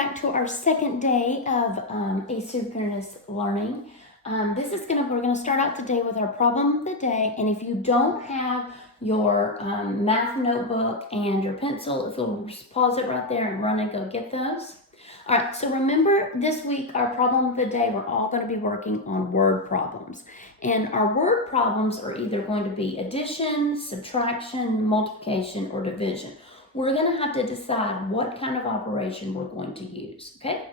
back to our second day of asynchronous learning. We're gonna start out today with our problem of the day. And if you don't have your math notebook and your pencil, if you'll just pause it right there and run and go get those. All right, so remember this week, our problem of the day, we're all gonna be working on word problems. And our word problems are either going to be addition, subtraction, multiplication, or division. We're going to have to decide what kind of operation we're going to use, okay?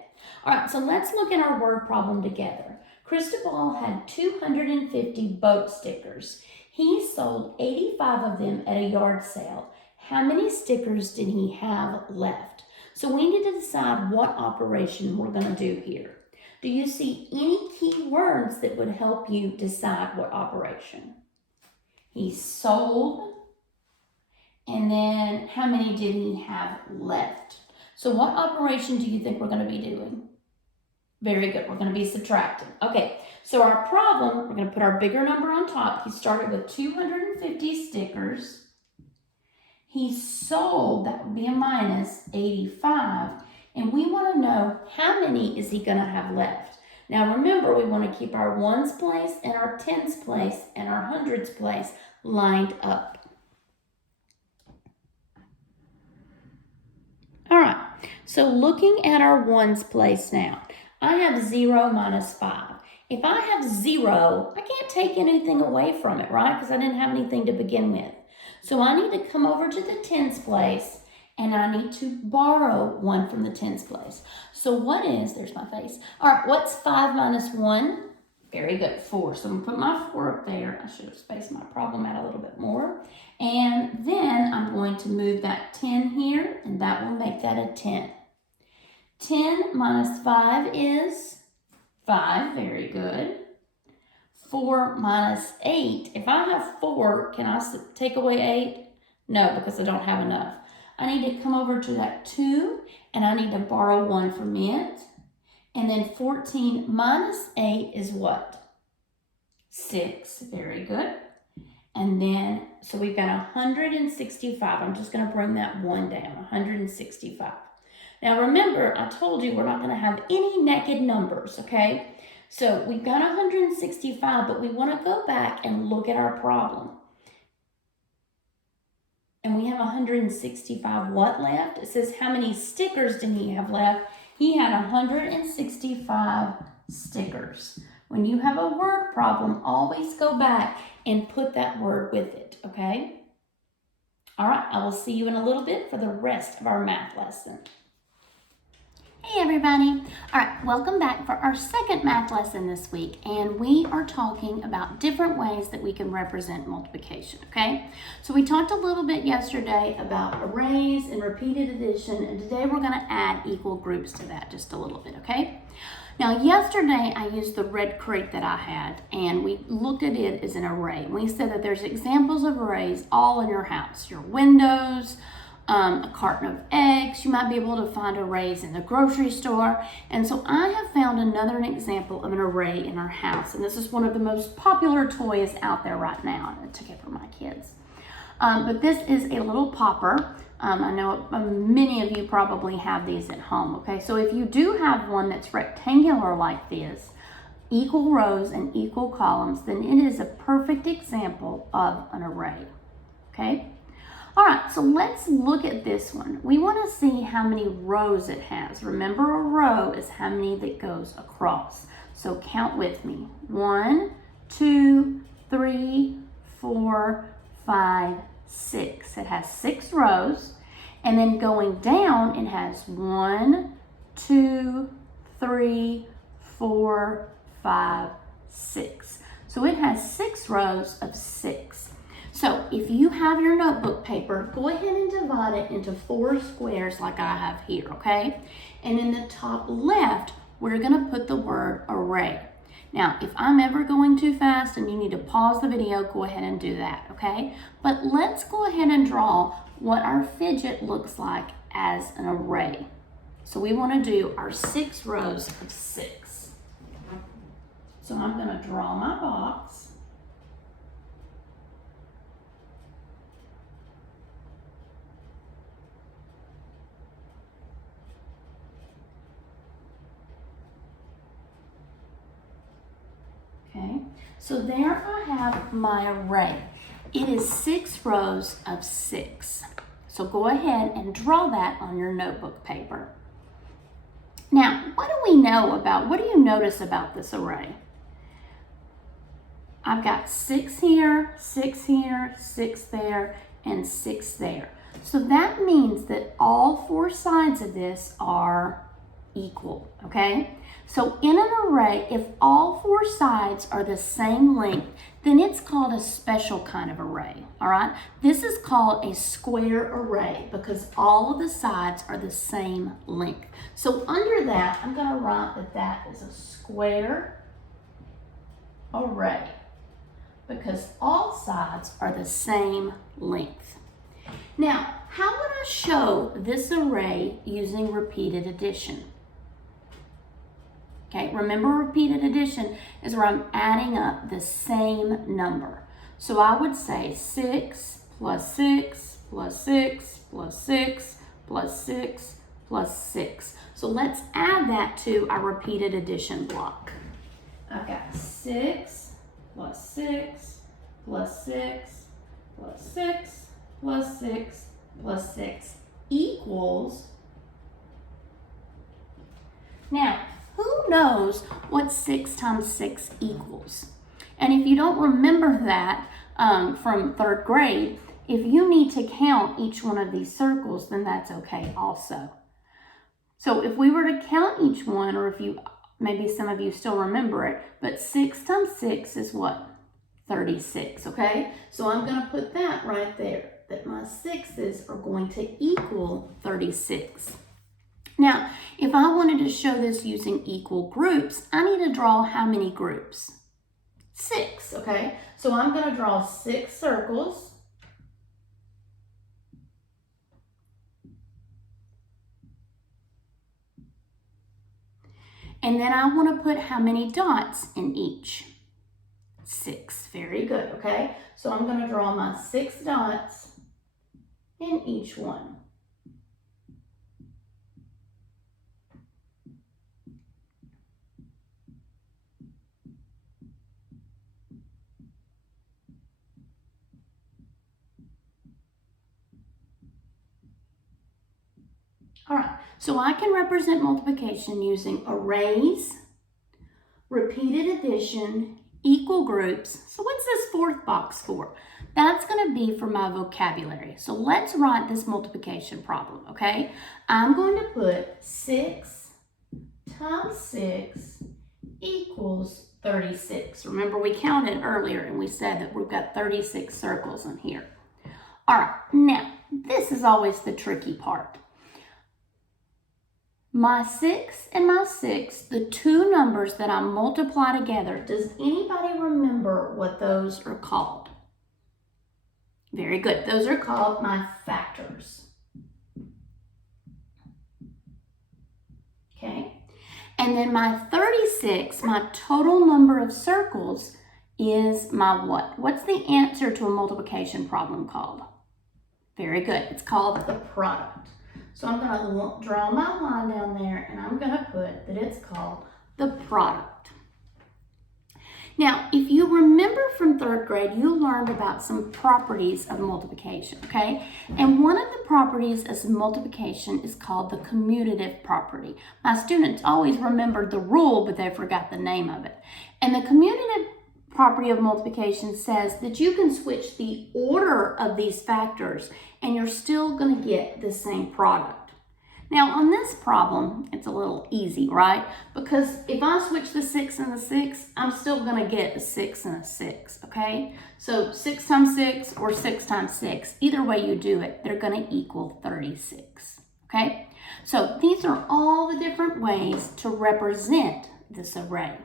All right, so let's look at our word problem together. Cristobal had 250 boat stickers. He sold 85 of them at a yard sale. How many stickers did he have left? So we need to decide what operation we're going to do here. Do you see any key words that would help you decide what operation? He sold. And then how many did he have left? So what operation do you think we're going to be doing? Very good. We're going to be subtracting. Okay, so our problem, we're going to put our bigger number on top. He started with 250 stickers. He sold, that would be a minus, 85. And we want to know how many is he going to have left. Now remember, we want to keep our ones place and our tens place and our hundreds place lined up. All right, so looking at our ones place now, I have 0 minus 5. If I have 0, I can't take anything away from it, right? Because I didn't have anything to begin with. So I need to come over to the tens place, and I need to borrow 1 from the tens place. So there's my face. All right, what's 5 minus 1? Very good, 4. So I'm going to put my 4 up there. I should have spaced my problem out a little bit more. And then I'm going to move that 10 here, and that will make that a 10. 10 minus 5 is 5. Very good. 4 minus 8. If I have 4, can I take away 8? No, because I don't have enough. I need to come over to that 2, and I need to borrow 1 from it. And then 14 minus 8 is what? 6. Very good. And then, so we've got 165. I'm just going to bring that 1 down, 165. Now remember, I told you we're not going to have any naked numbers, okay? So we've got 165, but we want to go back and look at our problem. And we have 165 what left? It says how many stickers did he have left? He had 165 stickers. When you have a word problem, always go back and put that word with it, okay? All right, I will see you in a little bit for the rest of our math lesson. Hey everybody. All right, welcome back for our second math lesson this week, and we are talking about different ways that we can represent multiplication, okay? So we talked a little bit yesterday about arrays and repeated addition, and today we're gonna add equal groups to that just a little bit, okay? Now yesterday I used the red crate that I had, and we looked at it as an array. We said that there's examples of arrays all in your house, your windows, a carton of eggs. You might be able to find arrays in the grocery store. And so I have found another example of an array in our house. And this is one of the most popular toys out there right now. I took it for my kids. But this is a little popper. I know many of you probably have these at home, okay? So if you do have one that's rectangular like this, equal rows and equal columns, then it is a perfect example of an array, okay? All right, so let's look at this one. We want to see how many rows it has. Remember, a row is how many that goes across. So count with me. 1, 2, 3, 4, 5, 6. It has 6 rows. And then going down, it has 1, 2, 3, 4, 5, 6. So it has 6 rows of 6. So if you have your notebook paper, go ahead and divide it into 4 squares like I have here, okay? And in the top left, we're gonna put the word array. Now, if I'm ever going too fast and you need to pause the video, go ahead and do that, okay? But let's go ahead and draw what our fidget looks like as an array. So we wanna do our 6 rows of 6. So I'm gonna draw my box. So there I have my array. It is 6 rows of 6. So go ahead and draw that on your notebook paper. Now, what do you notice about this array? I've got 6 here, 6 here, 6 there, and 6 there. So that means that all 4 sides of this are equal, okay? So in an array, if all 4 sides are the same length, then it's called a special kind of array, all right? This is called a square array because all of the sides are the same length. So under that, I'm going to write that that is a square array because all sides are the same length. Now, how would I show this array using repeated addition? Okay, remember repeated addition is where I'm adding up the same number. So I would say 6 plus 6 plus 6 plus 6 plus 6 plus 6. So let's add that to our repeated addition block. I've got 6 plus 6 plus 6 plus 6 plus 6 plus 6 equals. Now, who knows what 6 times 6 equals? And if you don't remember that from 3rd grade, if you need to count each one of these circles, then that's okay also. So if we were to count each one, or if you, maybe some of you still remember it, but 6 times 6 is what? 36, okay? So I'm going to put that right there, that my 6's are going to equal 36. Now, if I wanted to show this using equal groups, I need to draw how many groups? 6, okay? So I'm going to draw 6 circles. And then I want to put how many dots in each? 6. Very good, okay? So I'm going to draw my 6 dots in each one. All right, so I can represent multiplication using arrays, repeated addition, equal groups. So what's this 4th box for? That's going to be for my vocabulary. So let's write this multiplication problem, okay? I'm going to put 6 times 6 equals 36. Remember, we counted earlier and we said that we've got 36 circles in here. All right, now, this is always the tricky part. My 6 and my 6, the 2 numbers that I multiply together, does anybody remember what those are called? Very good. Those are called my factors. Okay. And then my 36, my total number of circles, is my what? What's the answer to a multiplication problem called? Very good. It's called the product. So I'm going to draw my line down there and I'm going to put that it's called the product. Now, if you remember from 3rd grade, you learned about some properties of multiplication, okay? And one of the properties of multiplication is called the commutative property. My students always remembered the rule, but they forgot the name of it. And the commutative property of multiplication says that you can switch the order of these factors and you're still going to get the same product. Now on this problem, it's a little easy, right? Because if I switch the 6 and the 6, I'm still going to get a 6 and a 6, okay? So 6 times 6 or 6 times 6, either way you do it, they're going to equal 36, okay? So these are all the different ways to represent this array.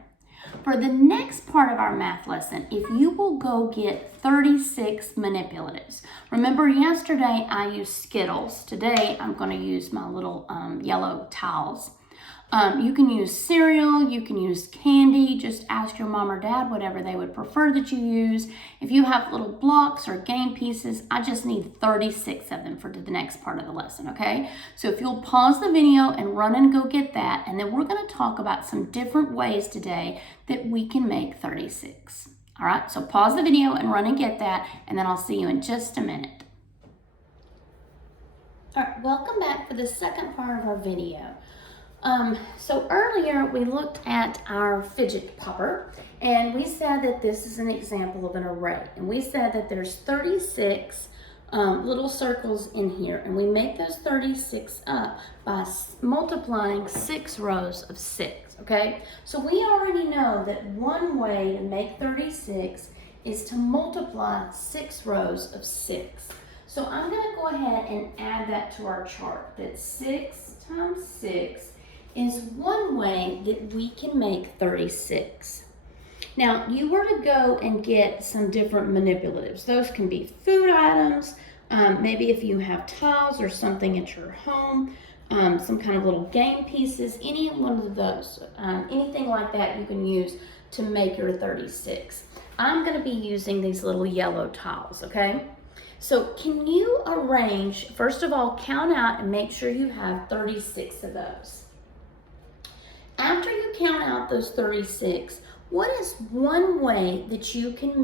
For the next part of our math lesson, if you will go get 36 manipulatives. Remember yesterday I used Skittles. Today I'm going to use my little yellow towels. You can use cereal, you can use candy, just ask your mom or dad whatever they would prefer that you use. If you have little blocks or game pieces, I just need 36 of them for the next part of the lesson, okay? So if you'll pause the video and run and go get that, and then we're going to talk about some different ways today that we can make 36. All right, so pause the video and run and get that, and then I'll see you in just a minute. All right, welcome back for the second part of our video. So earlier we looked at our fidget popper, and we said that this is an example of an array, and we said that there's 36 little circles in here, and we make those 36 up by multiplying 6 rows of 6, okay? So we already know that one way to make 36 is to multiply 6 rows of 6. So I'm going to go ahead and add that to our chart, that 6 times 6 is one way that we can make 36. Now, you were to go and get some different manipulatives. Those can be food items, maybe if you have tiles or something at your home, some kind of little game pieces, any one of those, anything like that you can use to make your 36. I'm going to be using these little yellow tiles, okay? So can you arrange, first of all, count out and make sure you have 36 of those. After you count out those 36, what is one way that you can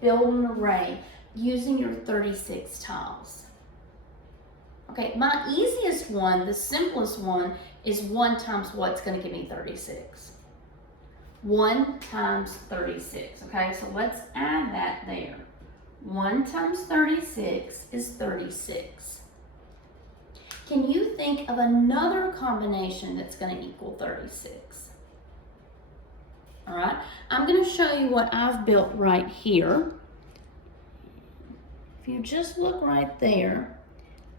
build an array using your 36 tiles? Okay, my easiest one, the simplest one, is 1 times what's going to give me 36? 1 times 36, okay? So let's add that there. 1 times 36 is 36. Can you think of another combination that's going to equal 36? All right, I'm going to show you what I've built right here. If you just look right there,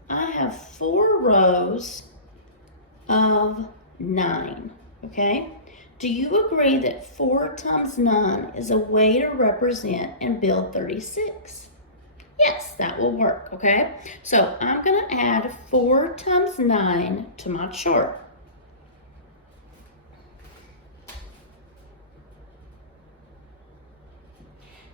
I have 4 rows of 9, okay? Do you agree that 4 times 9 is a way to represent and build 36? Yes, that will work, okay? So I'm going to add 4 times 9 to my chart.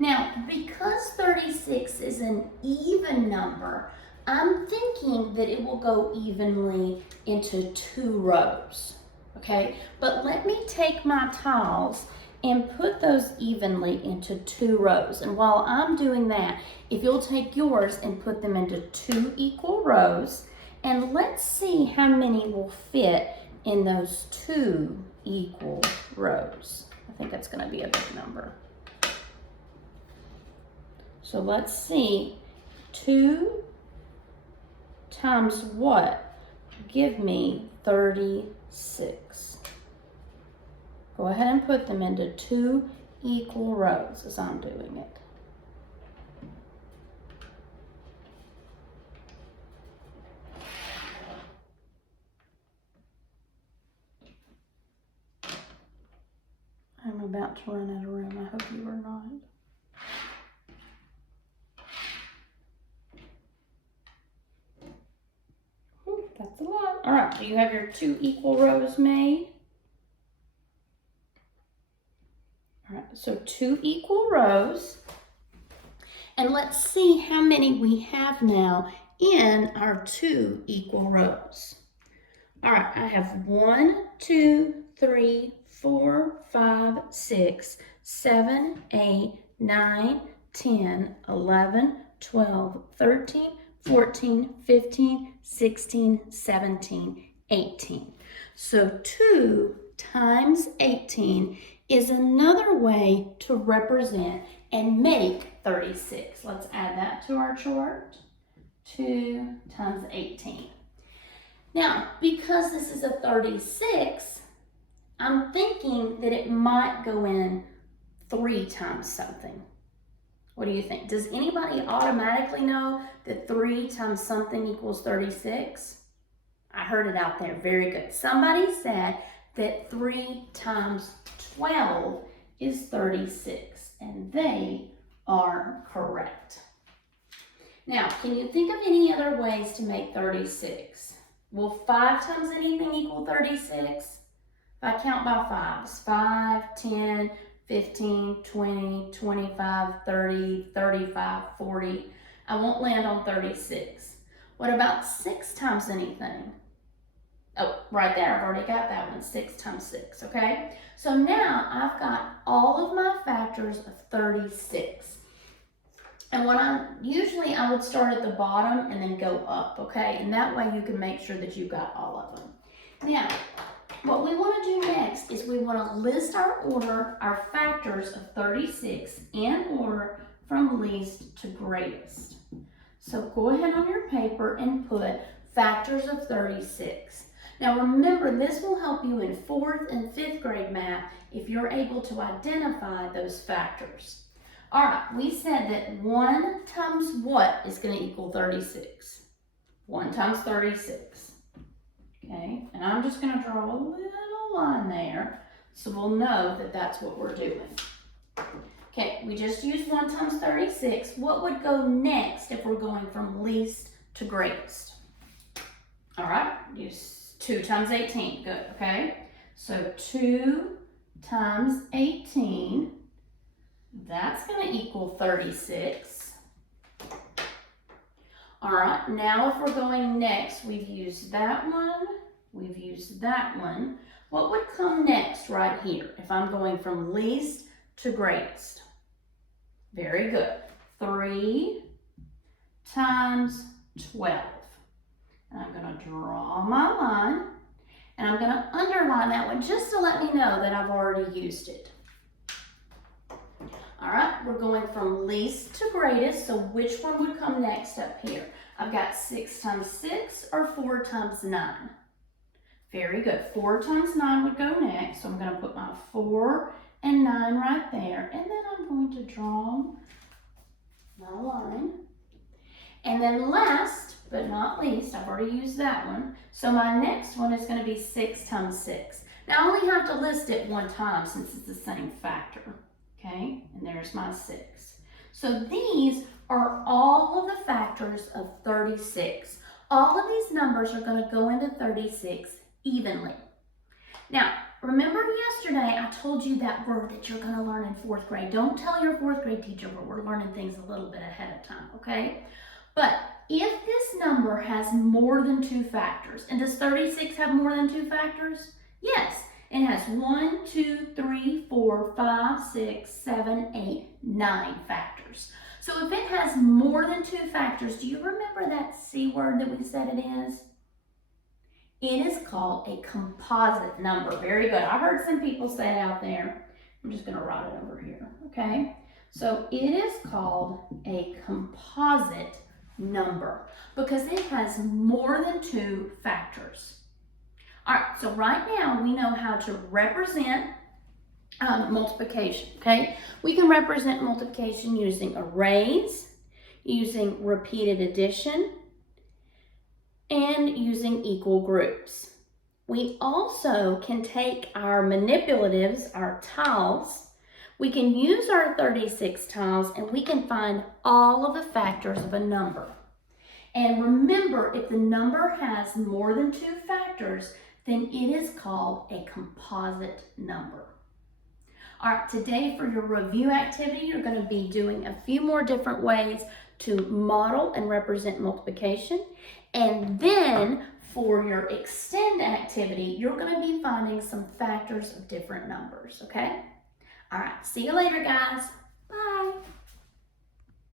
Now, because 36 is an even number, I'm thinking that it will go evenly into 2 rows, okay? But let me take my tiles and put those evenly into 2 rows. And while I'm doing that, if you'll take yours and put them into 2 equal rows, and let's see how many will fit in those 2 equal rows. I think that's going to be a big number. So let's see, 2 times what? Give me 36. Go ahead and put them into 2 equal rows as I'm doing it. I'm about to run out of room. I hope you are not. Ooh, that's a lot. All right, so you have your 2 equal rows made. All right, so 2 equal rows. And let's see how many we have now in our 2 equal rows. All right, I have 1, 2, 3, 4, 5, 6, 7, 8, 9, 10, 11, 12, 13, 14, 15, 16, 17, 18. So 2 times 18 is another way to represent and make 36. Let's add that to our chart. 2 times 18. Now, because this is a 36, I'm thinking that it might go in 3 times something. What do you think? Does anybody automatically know that 3 times something equals 36? I heard it out there. Very good. Somebody said that 3 times 12 is 36, and they are correct. Now, can you think of any other ways to make 36? Will 5 times anything equal 36? If I count by 5s, 5, 10, 15, 20, 25, 30, 35, 40. I won't land on 36. What about 6 times anything? Oh, right there, I've already got that one, 6 times 6, okay? So now I've got all of my factors of 36. And usually I would start at the bottom and then go up, okay? And that way you can make sure that you got all of them. Now, what we want to do next is we want to list our factors of 36 in order from least to greatest. So go ahead on your paper and put factors of 36. Now remember, this will help you in 4th and 5th grade math if you're able to identify those factors. All right, we said that 1 times what is going to equal 36? 1 times 36. Okay, and I'm just going to draw a little line there so we'll know that that's what we're doing. Okay, we just used 1 times 36. What would go next if we're going from least to greatest? All right, use 2 times 18. Good, okay? So 2 times 18, that's going to equal 36. All right, now if we're going next, we've used that one, we've used that one. What would come next right here if I'm going from least to greatest? Very good. 3 times 12. And I'm going to draw my line, and I'm going to underline that one just to let me know that I've already used it. All right, we're going from least to greatest, so which one would come next up here? I've got 6 times 6 or 4 times 9. Very good. 4 times 9 would go next, so I'm going to put my 4 and 9 right there, and then I'm going to draw my line. And then last but not least, I've already used that one, so my next one is going to be 6 times 6. Now I only have to list it one time since it's the same factor. Okay, and there's my 6. So these are all of the factors of 36. All of these numbers are going to go into 36 evenly. Now, remember yesterday I told you that word that you're going to learn in 4th grade. Don't tell your 4th grade teacher, but we're learning things a little bit ahead of time, okay? But if this number has more than 2 factors, and does 36 have more than 2 factors? Yes. It has 1, 2, 3, 4, 5, 6, 7, 8, 9 factors. So if it has more than 2 factors, do you remember that C word that we said it is? It is called a composite number. Very good. I heard some people say it out there. I'm just going to write it over here, okay? So it is called a composite number because it has more than 2 factors. All right, so right now we know how to represent multiplication, okay? We can represent multiplication using arrays, using repeated addition, and using equal groups. We also can take our manipulatives, our tiles, we can use our 36 tiles, and we can find all of the factors of a number. And remember, if the number has more than 2 factors, then it is called a composite number. All right, today for your review activity, you're going to be doing a few more different ways to model and represent multiplication. And then for your extend activity, you're going to be finding some factors of different numbers, okay? All right, see you later, guys. Bye.